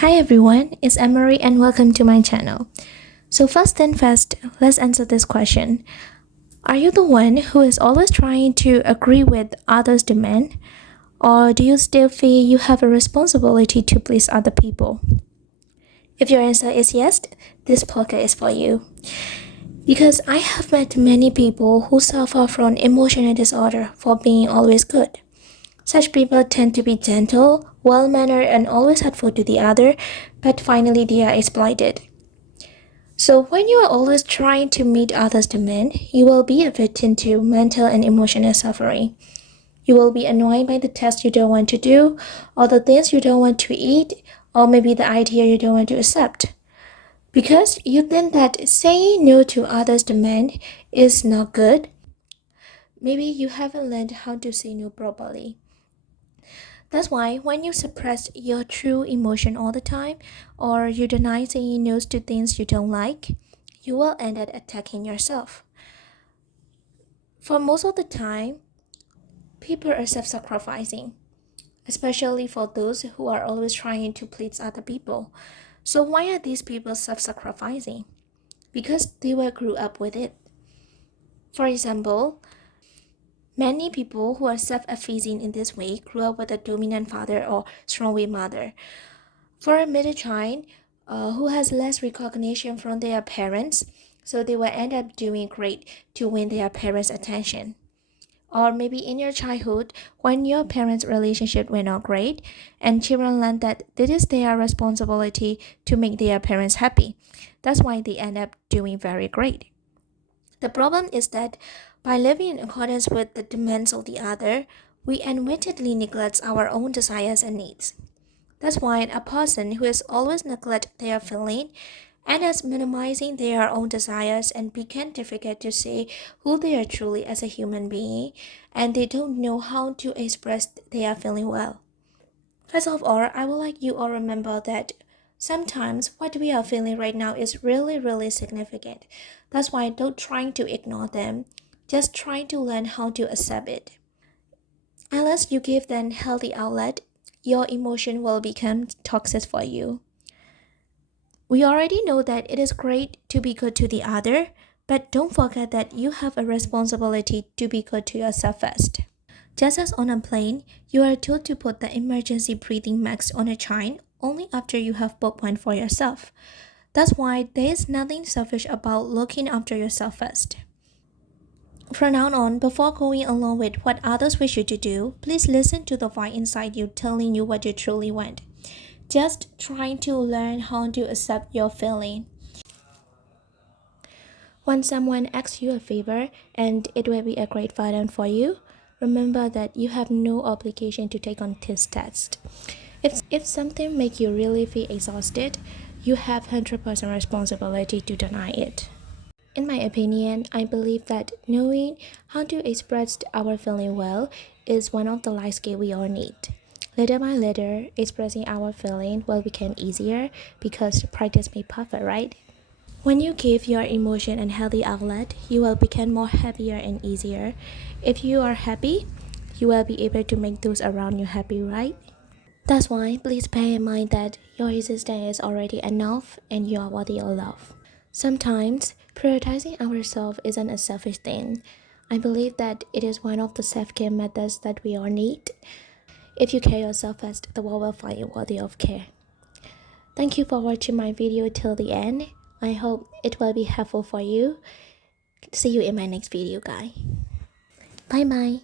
Hi everyone, it's Emery and welcome to my channel. So first and first, let's answer this question. Are you the one who is always trying to agree with others' demand? Or do you still feel you have a responsibility to please other people? If your answer is yes, this podcast is for you. Because I have met many people who suffer from emotional disorder for being always good. Such people tend to be gentle, well-mannered, and always helpful to the other, but finally they are exploited. So when you are always trying to meet others' demand, you will be a victim to mental and emotional suffering. You will be annoyed by the tasks you don't want to do, or the things you don't want to eat, or maybe the idea you don't want to accept. Because you think that saying no to others' demand is not good, maybe you haven't learned how to say no properly. That's why when you suppress your true emotion all the time, or you deny saying no to things you don't like, you will end up attacking yourself. For most of the time, people are self-sacrificing, especially for those who are always trying to please other people. So why are these people self-sacrificing? Because they were grew up with it. For example, many people who are self-effacing in this way grew up with a dominant father or strong-willed mother. For a middle child who has less recognition from their parents, so they will end up doing great to win their parents' attention. Or maybe in your childhood, when your parents' relationship were not great, and children learn that it is their responsibility to make their parents happy. That's why they end up doing very great. The problem is that by living in accordance with the demands of the other, we unwittingly neglect our own desires and needs. That's why a person who is always neglect their feeling and is minimizing their own desires and become difficult to say who they are truly as a human being, and they don't know how to express their feeling well. First of all, I would like you all remember that sometimes what we are feeling right now is really significant. That's why don't try to ignore them. Just try to learn how to accept it. Unless you give them healthy outlet, your emotion will become toxic for you. We already know that it is great to be good to the other, but don't forget that you have a responsibility to be good to yourself first. Just as on a plane, you are told to put the emergency breathing mask on a child only after you have bought one for yourself. That's why there is nothing selfish about looking after yourself first. From now on, before going along with what others wish you to do, please listen to the voice inside you telling you what you truly want. Just trying to learn how to accept your feeling. When someone asks you a favor and it will be a great burden for you, remember that you have no obligation to take on this test. If something makes you really feel exhausted, you have 100% responsibility to deny it. In my opinion, I believe that knowing how to express our feeling well is one of the life skills we all need. Little by little, expressing our feeling will become easier because practice makes perfect, right? When you give your emotion a healthy outlet, you will become more happier and easier. If you are happy, you will be able to make those around you happy, right? That's why please bear in mind that your existence is already enough and you are worthy of love. Sometimes, prioritizing ourselves isn't a selfish thing. I believe that it is one of the self-care methods that we all need. If you care yourself first, the world will find you worthy of care. Thank you for watching my video till the end. I hope it will be helpful for you. See you in my next video, guys. Bye bye.